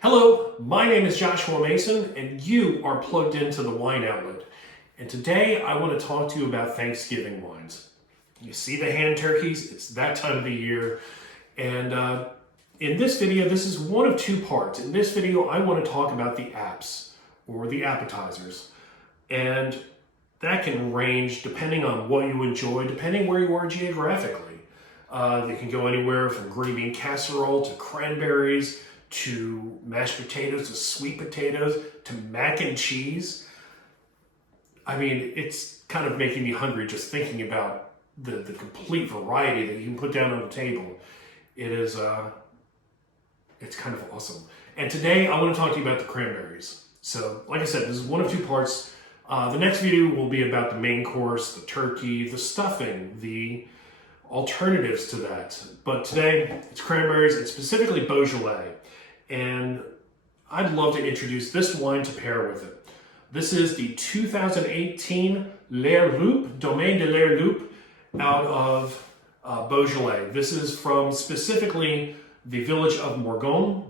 Hello, my name is Joshua Mason, and you are plugged into the Wine Outlet. And today I want to talk to you about Thanksgiving wines. You see the hand turkeys, it's that time of the year. And in this video, this is one of two parts. In this video, I want to talk about the apps, or the appetizers. And that can range depending on what you enjoy, depending where you are geographically. They can go anywhere from green bean casserole to cranberries, to mashed potatoes, to sweet potatoes, to mac and cheese. I mean, it's kind of making me hungry just thinking about the complete variety that you can put down on the table. It is, it's kind of awesome. And today I want to talk to you about the cranberries. So, like I said, this is one of two parts. The next video will be about the main course, the turkey, the stuffing, the alternatives to that. But today, it's cranberries, and specifically Beaujolais. And I'd love to introduce this wine to pair with it. This is the 2018 L'Air Loup, Domaine de l'Air Loup, out of Beaujolais. This is from specifically the village of Morgon.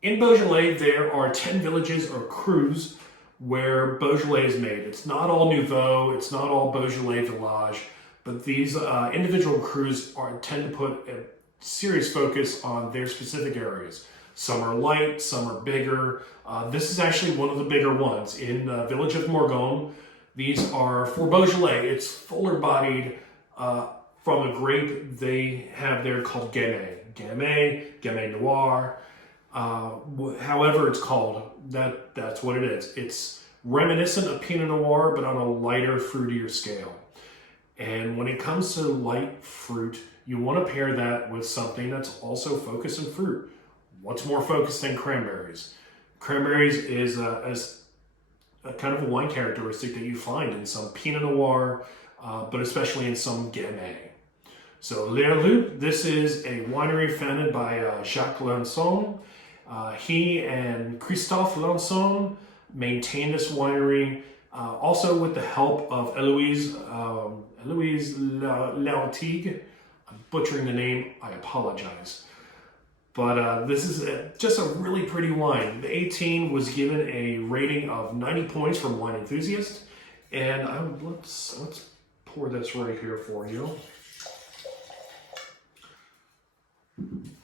In Beaujolais, there are 10 villages or crus where Beaujolais is made. It's not all Nouveau, it's not all Beaujolais Village, but these individual crus tend to put a serious focus on their specific areas. Some are light, some are bigger. This is actually one of the bigger ones in the village of Morgon. These are for Beaujolais. It's fuller bodied from a grape they have there called Gamay. Gamay Noir. However it's called, that's what it is. It's reminiscent of Pinot Noir, but on a lighter, fruitier scale. And when it comes to light fruit, you want to pair that with something that's also focused in fruit. What's more focused than cranberries? Cranberries is a kind of a wine characteristic that you find in some Pinot Noir, but especially in some Gamay. So L'Air Loup, this is a winery founded by Jacques Lanson. He and Christophe Lanson maintain this winery, also with the help of Eloise Lautigue. I'm butchering the name, I apologize. But this is just a really pretty wine. The 18 was given a rating of 90 points from Wine Enthusiast. And let's pour this right here for you.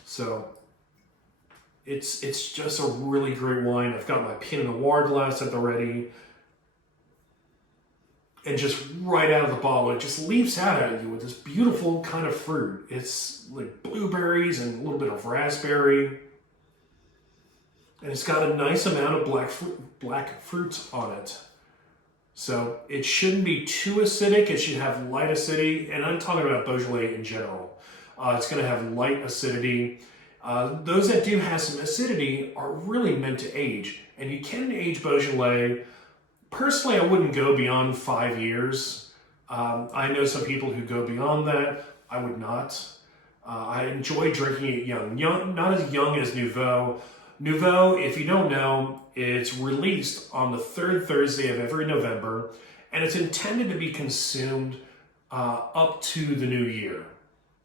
So it's just a really great wine. I've got my Pinot Noir glass at the ready. And just right out of the bottle, it just leaps out at you with this beautiful kind of fruit. It's like blueberries and a little bit of raspberry. And it's got a nice amount of black fruits on it. So it shouldn't be too acidic. It should have light acidity. And I'm talking about Beaujolais in general. It's going to have light acidity. Those that do have some acidity are really meant to age. And you can age Beaujolais. Personally, I wouldn't go beyond 5 years. I know some people who go beyond that. I would not. I enjoy drinking it young, not as young as Nouveau. Nouveau, if you don't know, it's released on the third Thursday of every November, and it's intended to be consumed up to the new year.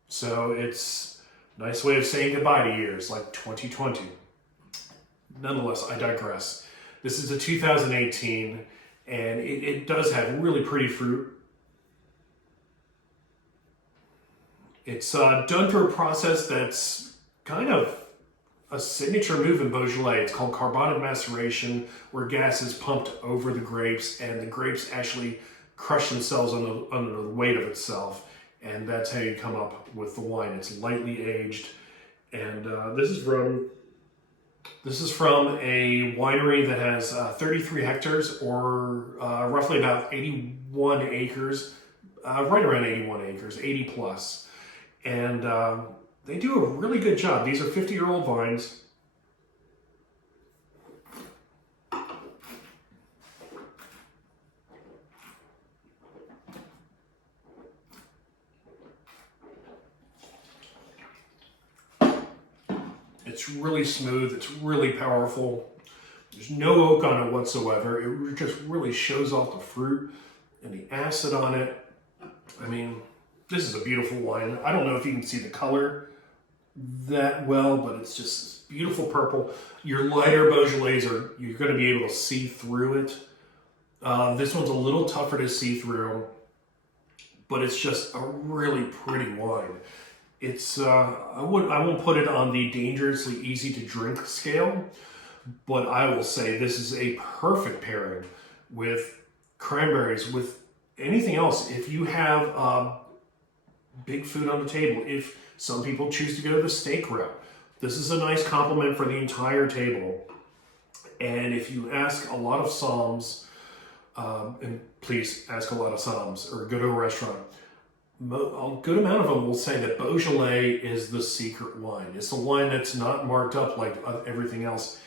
So it's a nice way of saying goodbye to years like 2020. Nonetheless, I digress. This is a 2018, and it does have really pretty fruit. It's done through a process that's kind of a signature move in Beaujolais. It's called Carbonic Maceration, where gas is pumped over the grapes, and the grapes actually crush themselves under the weight of itself, and that's how you come up with the wine. It's lightly aged, and this is from a winery that has 33 hectares, or roughly about 81 acres, right around 81 acres, 80 plus. And they do a really good job. These are 50-year-old vines. It's really smooth, it's really powerful. There's no oak on it whatsoever. It just really shows off the fruit and the acid on it. I mean, this is a beautiful wine. I don't know if you can see the color, that well, but it's just this beautiful purple. Your lighter Beaujolais you're going to be able to see through it. This one's a little tougher to see through, but it's just a really pretty wine. It's I won't put it on the dangerously easy to drink scale, but I will say this is a perfect pairing with cranberries, with anything else. If you have big food on the table, if some people choose to go the steak route, this is a nice compliment for the entire table. And if you ask a lot of somms, and please ask a lot of somms or go to a restaurant, a good amount of them will say that Beaujolais is the secret wine. It's the wine that's not marked up like everything else.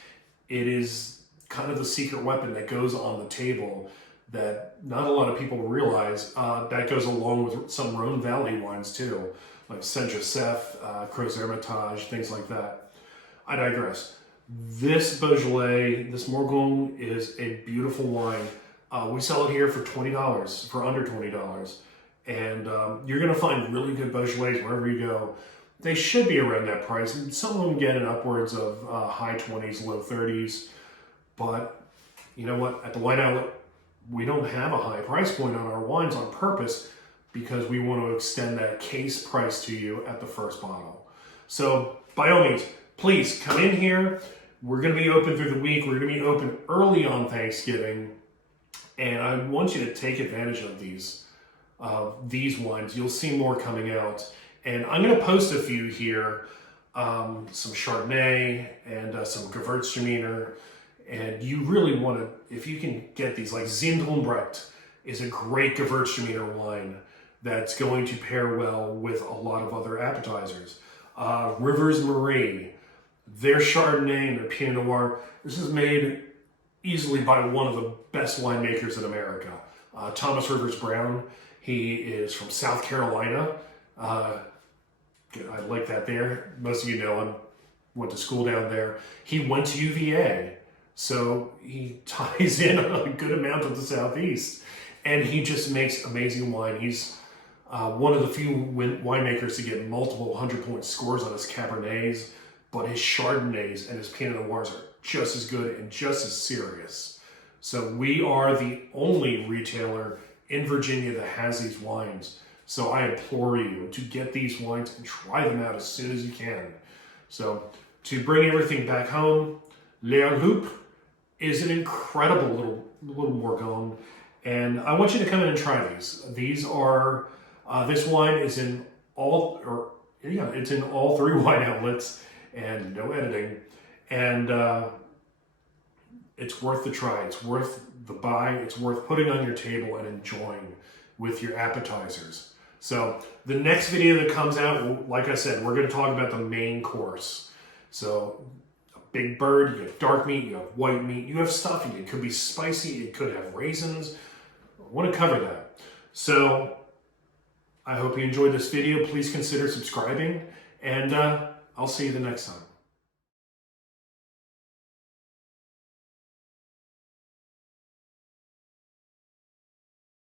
It is kind of the secret weapon that goes on the table that not a lot of people realize. That goes along with some Rhone Valley wines too, like Saint Joseph, Crozes Hermitage, things like that. I digress. This Beaujolais, this Morgon, is a beautiful wine. We sell it here for $20, for under $20. And you're going to find really good Beaujolais wherever you go. They should be around that price. And some of them get in upwards of high 20s, low 30s. But you know what? At the wine outlet, we don't have a high price point on our wines on purpose because we want to extend that case price to you at the first bottle. So by all means, please come in here. We're going to be open through the week. We're going to be open early on Thanksgiving. And I want you to take advantage of these wines. You'll see more coming out. And I'm going to post a few here, some Chardonnay and some Gewürztraminer. And you really want to, if you can get these, like Zintelnbrecht is a great Gewürztraminer wine that's going to pair well with a lot of other appetizers. Rivers Marie, their Chardonnay and their Pinot Noir. This is made easily by one of the best winemakers in America, Thomas Rivers Brown. He is from South Carolina. I like that there. Most of you know him. Went to school down there. He went to UVA, so he ties in a good amount of the Southeast, and he just makes amazing wine. He's one of the few winemakers to get multiple 100-point scores on his Cabernets, but his Chardonnays and his Pinot Noirs are just as good and just as serious. So we are the only retailer in Virginia that has these wines. So I implore you to get these wines and try them out as soon as you can. So to bring everything back home, Les Loup is an incredible little Morgon. And I want you to come in and try these. These are, this wine is in it's in all 3 wine outlets and no editing. And it's worth the try. It's worth the buy. It's worth putting on your table and enjoying with your appetizers. So the next video that comes out, like I said, we're going to talk about the main course. So a big bird, you have dark meat, you have white meat, you have stuffing. It could be spicy. It could have raisins. I want to cover that. So I hope you enjoyed this video. Please consider subscribing, and I'll see you the next time.